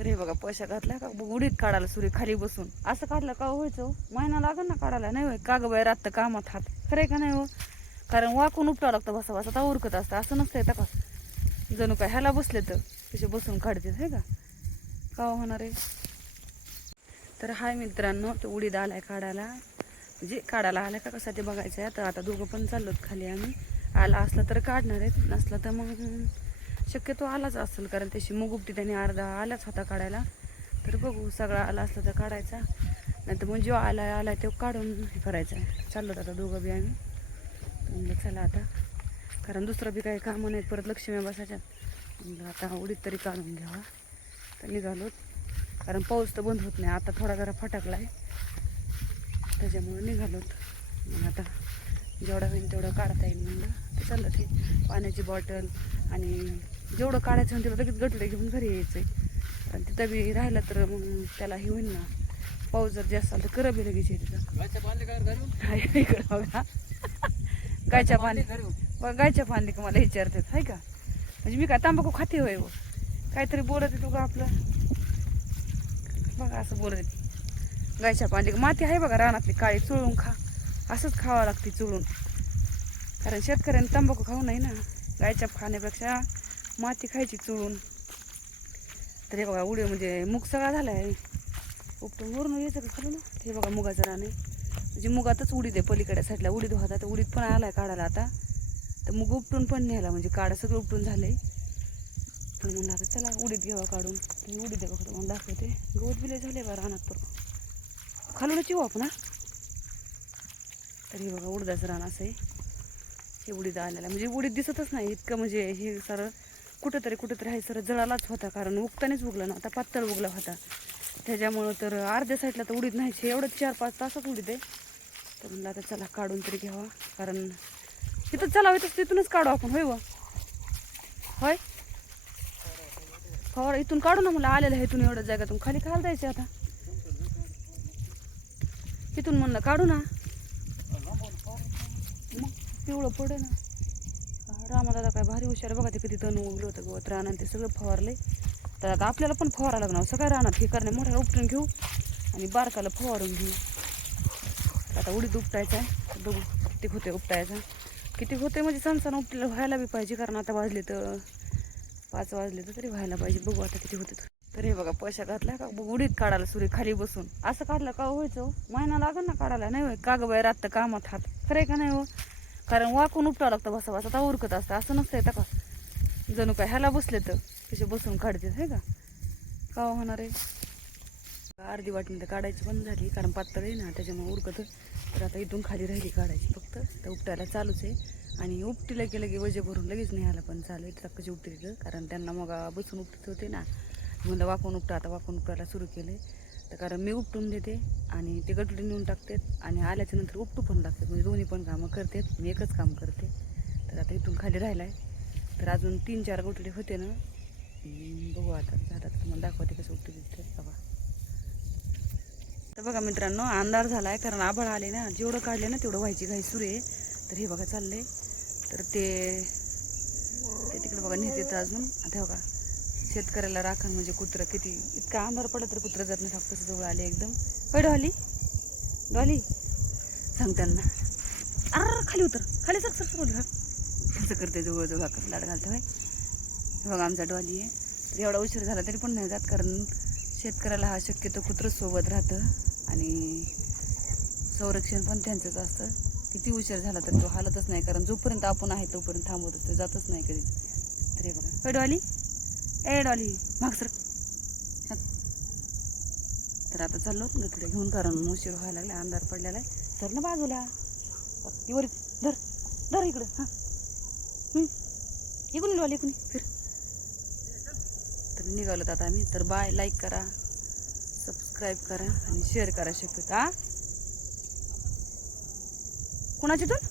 तर हे बघा पैसा घातला का उडीत काढायला सुरी खाली बसून असं काढलं का व्हायचं हो? महिना लागेल ना काढायला नाही होय का ग बाई रात कामात हात खरे का नाही हो कारण वाकून उपटावं लागतं बसा बसा तर उरकत असतं असं नसतंय का जणू काय ह्याला बसले तर तसे बसून काढते हे का होणार आहे. तर हाय मित्रांनो तो उडीद आलाय काढायला म्हणजे काढायला आलाय का कसा ते बघायचं आहे. तर आता दोघं पण चाललोत खाली आम्ही आला असला तर काढणार आहेत नसला तर मग शक्यतो आलाच असेल कारण त्याची मूग उपटी त्याने अर्धा आलाच होता काढायला. तर बघू सगळा आला असला तर काढायचा नाही तर मग जो आलाय तो काढून हे करायचा आहे. चाललो आता दोघं बी आम्ही म्हणलं चला आता कारण दुसरं बी काही कामं नाहीत परत लक्ष्मी बसायच्यात म्हणलं आता उडीद तरी काढून घ्यावा. तर निघालोत कारण पाऊस तर बंद होत नाही आता थोडा जरा फटाकला आहे त्याच्यामुळे निघालोत. मग आता जेवढा होईल तेवढं काढता येईल म्हणलं तर चाललं ते पाण्याची बॉटल आणि जेवढं काढायचं म्हणून तेवढं लगेच गटुडे घेऊन घरी यायचं आहे. कारण तिथं बी राहिलं तर मग त्याला हे होईल ना पाऊस जर जास्त आला तर करं बी लगेच येते इकडं बघा गायच्या पाणी बघा गायच्या पाणी का मला विचारतात आहे का म्हणजे मी काय तांबाखू खाते होय हो काहीतरी बोलत आहे तू का आपलं बघा असं बोलत गायच्या पाणी माती आहे बघा रानातली काळी चुळून खा असंच खावं लागते चुळून कारण शेतकऱ्यांनी तंबाखू खाऊ नाही ना गायच्या खाण्यापेक्षा माती खायची चुळून. तर हे बघा उडी म्हणजे मूग सगळा झाला आहे उपटून वरून यायचं का खालून हे बघा मुगाचं रान आहे म्हणजे मुगातच उडीद आहे पलीकडे साईडला उडीद होता तर उडीद पण आलाय काढायला आता तर मूग उपटून पण न्यायला म्हणजे काढा सगळं उपटून झालंय. पण म्हणलं आता चला उडीद घ्यावा काढून तुम्ही उडीद आहे बघा मला दाखवते गवत बिले झाले बा रानात तर खालूनच येऊ आपण. तर हे बघा उडदाचं रान असं आहे हे उडीद आलेला म्हणजे उडीद दिसतच नाही इतकं म्हणजे हे सारं कुठंतरी आहे सर जळालाच होता कारण उगतानेच उगला ना आता पातळ उगला होता त्याच्यामुळं तर अर्ध्या साईडला तर उडीद नाहीच एवढंच 4-5 तासात उडीद आहे. तर म्हणलं आता चला काढून तरी घ्यावा कारण तिथं चला होय तिथूनच काढू आपण होय व होय फवारा इथून काढू ना मला आलेलं आहे इथून एवढ्या जागातून खाली खायला जायचं आता इथून म्हणलं काढू ना मग पिवळं पडे ना रामादादा काय भारी हुशार बघा ते किती तण उगलं होतं गवत रानात ते सगळं फवारले. तर आता आपल्याला पण फवारा लागणार सगळ्या रानात हे करणे मोठ्याला उपटून घेऊ आणि बारकाला फवारून घेऊ. आता उडीद उपटायचा आहे बघू किती होते उपटायचा किती होते म्हणजे सण उपटीला व्हायला बी पाहिजे कारण आता वाजले तर 5 वाजले तर तरी व्हायला पाहिजे बघू आता किती होते. तर हे बघा पैसा घातला का उडीद काढायला सुरी खाली बसून असं काढलं का व्हायचं महिना लागेल ना काढायला नाही होय का ग बाई रात कामात हात खरे का नाही हो कारण वाकून उपटावं लागतं बसा बसा तर उरकत असतं असं नसतंय का जणू काय ह्याला बसले तर तसे बसून काढते हे का होणार आहे. अर्धी वाटणी तर काढायची बंद झाली कारण पातळ आहे ना त्याच्यामुळे उरकत. तर आता इथून खाली राहिली काढायची फक्त तर उपटायला चालूच आहे आणि उपटीला गेलं की वजे भरून लगेच न्यायला पण चालू आहे कशी उपटीलं कारण त्यांना मग बसून उपटत होते ना म्हणलं वाकून उपटा आता वाकून उपटायला सुरू केले. तर कारण मी उपटून देते आणि ते गटुडे नेऊन टाकतात आणि आल्याच्या नंतर उपटू पण लागतात म्हणजे दोन्ही पण कामं करतात मी एकच काम करते. तर आता इथून खाली राहिला आहे तर अजून 3-4 गटुडे होते ना बघू आता झाडात तुम्हाला दाखवते कसं उपटे दिसते बघा. तर बघा मित्रांनो अंधार झाला आहे कारण आभाळ आले ना जेवढं काढले ना तेवढं व्हायची घाई सुरू आहे. तर हे बघा चालले तर ते तिकडे बघा नेते अजून आता बघा शेतकऱ्याला राखण म्हणजे कुत्रं किती इतका अंधार पडला तर कुत्रं जात नाही कसं जवळ आले एकदम होय डॉली सांग त्यांना खाली उतर खाली सर कसं करते जवळ कसं लाड घालतं होय. बघा आमचा डॉली आहे तर एवढा उशीर झाला तरी पण नाही जात कारण शेतकऱ्याला हा शक्यतो कुत्रंच सोबत राहतं आणि संरक्षण पण त्यांचंच असतं. किती उशीर झाला तर तो हालतच नाही कारण जोपर्यंत आपण आहे तोपर्यंत थांबवत असतो जातच नाही कधी. तर हे बघा होय डॉली डॉली माग सर. तर आता चाललो गटुडे घेऊन कारण उशीर व्हायला लागला अंधार पडलेला आहे. सर ना बाजूला ती वर धर इकडं हां इकडून डॉली इकडून फिर. तर निघालोत आता आम्ही तर बाय लाईक करा सबस्क्राईब करा आणि शेअर करा शक्यतो कुणाची तून